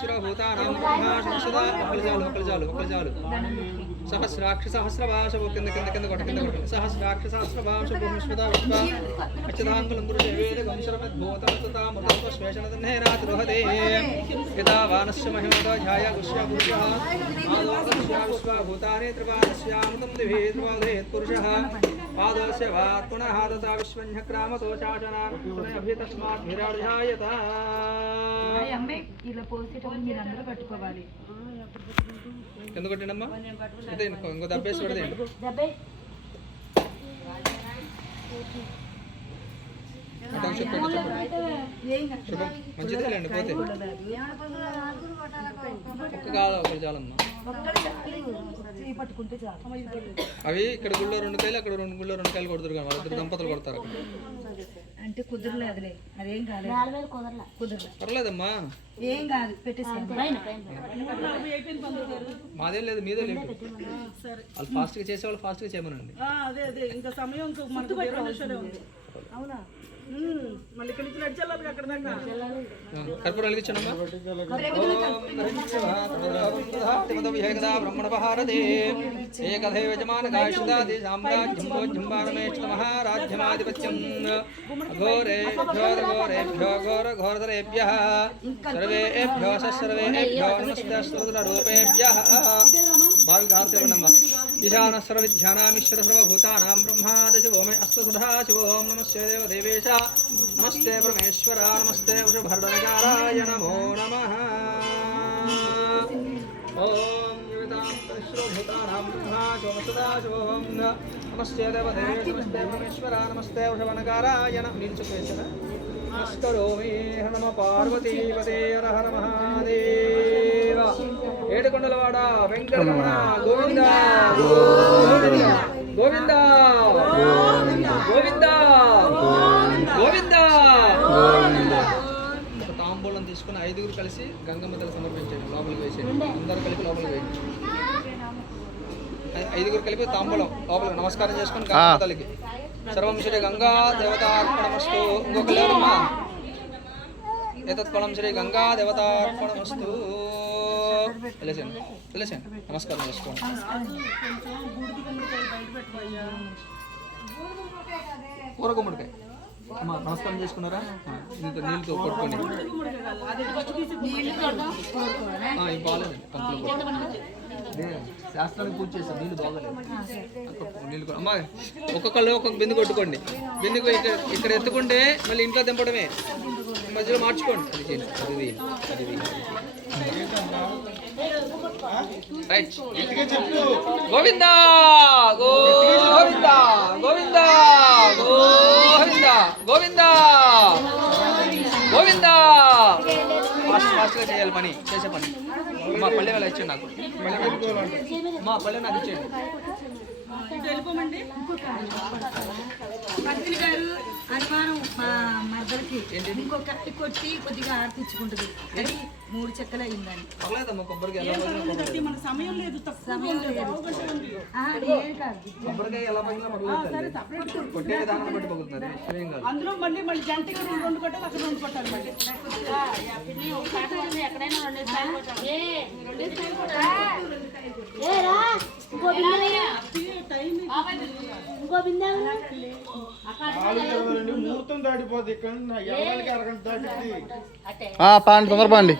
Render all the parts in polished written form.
విశ్వభూతానాం బ్రహ్మాశంసదా ఒకళ్ళు సహస్రాక్ష సహస్రభాషవు కింద కింద కింద కొట్ట కింద కొట్ట సహస్రాక్ష సహస్రభాష భూమిష్మదా విశ్వ అచ్చదాంగులం పురుషేవేదకం శరమద్భూతమృతమశ్వేషణదన్నేనాతిరోహదే యదా వానస్య మహిమతో ఛాయ గుష్య పురుషः ఆదోగస్య విశ్వభూతాని త్రిపాదస్యామృతం దివే త్రిపాదేత్ పురుషः పాదస్య వాత్ పునః తథా విశ్వన్యక్రామతో చాచనాభితస్మాత్ విరాజాయత. ఇలా పోసేటప్పుడు మీరు అందరూ పట్టుకోవాలి. ఎందుకు కొట్టిండమ్మా? అయితే ఇంకో దబ్బేసి పడదేండి. మంచిదేలేండి పోతే ఒక్క కాదు ఒకటి చాలమ్మా. అవి ఇక్కడ గుళ్ళో 2 కాయలు అక్కడ గుళ్ళో 2 కాయలు కొడుతారు కానీ వాళ్ళిద్దరు దంపతులు కొడతారు అక్కడ. అంటే కుదరలేదులే, అదేం కాదు, పర్లేదమ్మా, ఏం కాదు, పెట్టేసి మాదేం లేదు మీదే లేదు. వాళ్ళు ఫాస్ట్గా చేసేవాళ్ళు ఫాస్ట్గా చేయమనండి. అదే ఇంకా సమయం అవునా మళ్ళీ ఇక్కడ నుంచి నడిచెళ్ళాలి అక్కడ దాకా. కర్పూరం వెలిగించండమ్మా. బ్రహ్మణపహారదే ఏకధే యజమాన గాయసుదాది సామ్రాజ్యం భోజ్యంబారమేష్ట మహారాజ్యమాధిపత్యం ఘోరేభ్యో ఘోరధరేభ్యః సర్వేభ్యో సర్వేభ్యో నమస్తే రూపేభ్యః. భావిక హారతి ఇవ్వండమ్మా. ఈశాన సర్వవిద్యానామీశ్వర సర్వభూతానాం బ్రహ్మాదశివో మే అస్తు సదాశివోం నమస్తే దేవదేవేశ నమస్తే పరమేశ్వర నమస్తే వృషభర్ధనకారాయ నమో నమః. ఓం వివిధాంతరిశ్వభూతానాం బ్రహ్మాశివో సదాశివోం నమస్తే దేవదేవేశ నమస్తే పరమేశ్వర నమస్తే వృషభనకారాయ నిల్చుకేశన నమస్కరోమి. నమ పార్వతీపతే హర హర మహాదేవ. ఏడుకొండలవాడ వెంకటరమణ గోవింద గోవింద గోవింద గోవింద గోవింద. ఒక తాంబూలం తీసుకుని 5గురు కలిసి గంగమ్మ తల్లి సమర్పించండి. లోపలికి వేసేయండి, అందరూ కలిపి లోపలికి వేయండి. 5గురు కలిపి తాంబూలం లోపలికి నమస్కారం చేసుకుని గంగమ్మ తల్లికి సర్వం శ్రీ గంగా దేవతార్పణమస్తు. ఇంకొక లేదమ్మా. ఏతత్ఫలం శ్రీ గంగా దేవతార్పణమస్తు. తెలిసేయండి నమస్కారం చేసుకోండి. కూర గుమ్మడికాయ అమ్మా నమస్కారం చేసుకున్నారా? నీళ్ళతో కొట్టుకోండి. బాగాలేదండి కంప్లీట్ శాస్త్రానికి పూజ చేస్తాం. నీళ్ళు బాగాలేదు. నీళ్ళు అమ్మా ఒక్కొక్కళ్ళు ఒక్కొక్క బిందు కొట్టుకోండి. బిందుకు ఇక్కడ ఎత్తుకుంటే మళ్ళీ ఇంట్లో దింపడమే, మధ్యలో మార్చుకోండి. అది రైట్. గోవింద గోవింద గోవింద గోవింద గోవింద గోవింద. ఫాస్ట్గా చేయాలి పని, చేసే పని. మా పల్లె వేళ ఇచ్చేయండి నాకు. మా పల్లె నాకు ఇచ్చేయండి. పంతులు గారు అనుమానం మా మర్దలకి ఇంకొక కొట్టి కొద్దిగా ఆర్తించుకుంటుంది. అది 3 చెక్కలు అయిందని. కొబ్బరికాయ కొట్టే విధానం బట్టి పగులుతున్నారు. అందులో మళ్ళీ జంటగా 2 కొట్టాలి, అక్కడ 2 కొట్టాలి. మళ్ళీ ముహూర్తం దాటిపోద్ది. ఇక్కడ అరగంట దాటింది. తొందరపండి.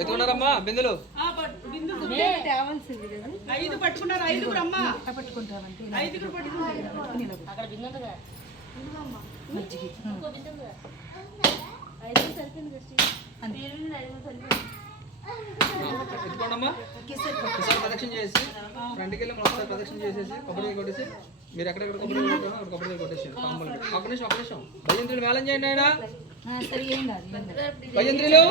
ఎత్తుకున్నారమ్మా బిందులు? 5 పట్టుకున్నారు. 5గురు అమ్మా పట్టుకుంటామంటే 5గురు పట్టుకున్నారు. ఎత్తుకోండమ్మా. ప్రదక్షిణ చేసి ఫ్రంట్కి వెళ్ళి మొత్తం ప్రదక్షిణ చేసేసి కొబ్బరికాయ కొట్టేసి మీరు ఎక్కడెక్కడ కొబ్బరికాయ కొట్టారో అక్కడ కొబ్బరికాయ కొట్టేసి తాంబూలం. ఒక నిమిషం భజంత్రులు మేళం చేయండి. ఆయన భజంత్రులు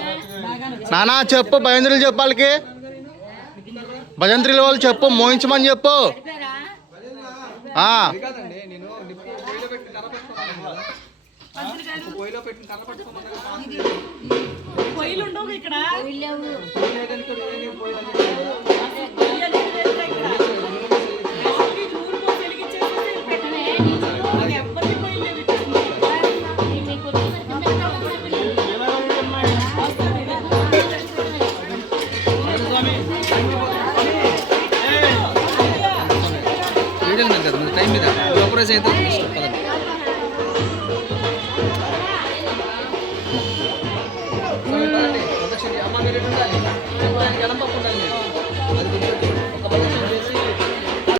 నానా చెప్పు, భజంత్రులు చెప్పు, వాళ్ళకి భజంత్రులు వాళ్ళు చెప్పు, మోయించమని చెప్పు. కాదండి, నేను పొయ్యిలో పెట్టి కర్ర పెట్టుకున్నాను కదా. పొయ్యిలో పెట్టిన కర్ర పట్టుకోమన్నా పొయ్యిలు ఉండవు ఇక్కడ. మ్యారేజ్ అయితే నెక్స్ట్ పదండి. ప్రదక్షిణ అమ్మ మీరు ఎటు ఉండాలి? ఎడమ పక్క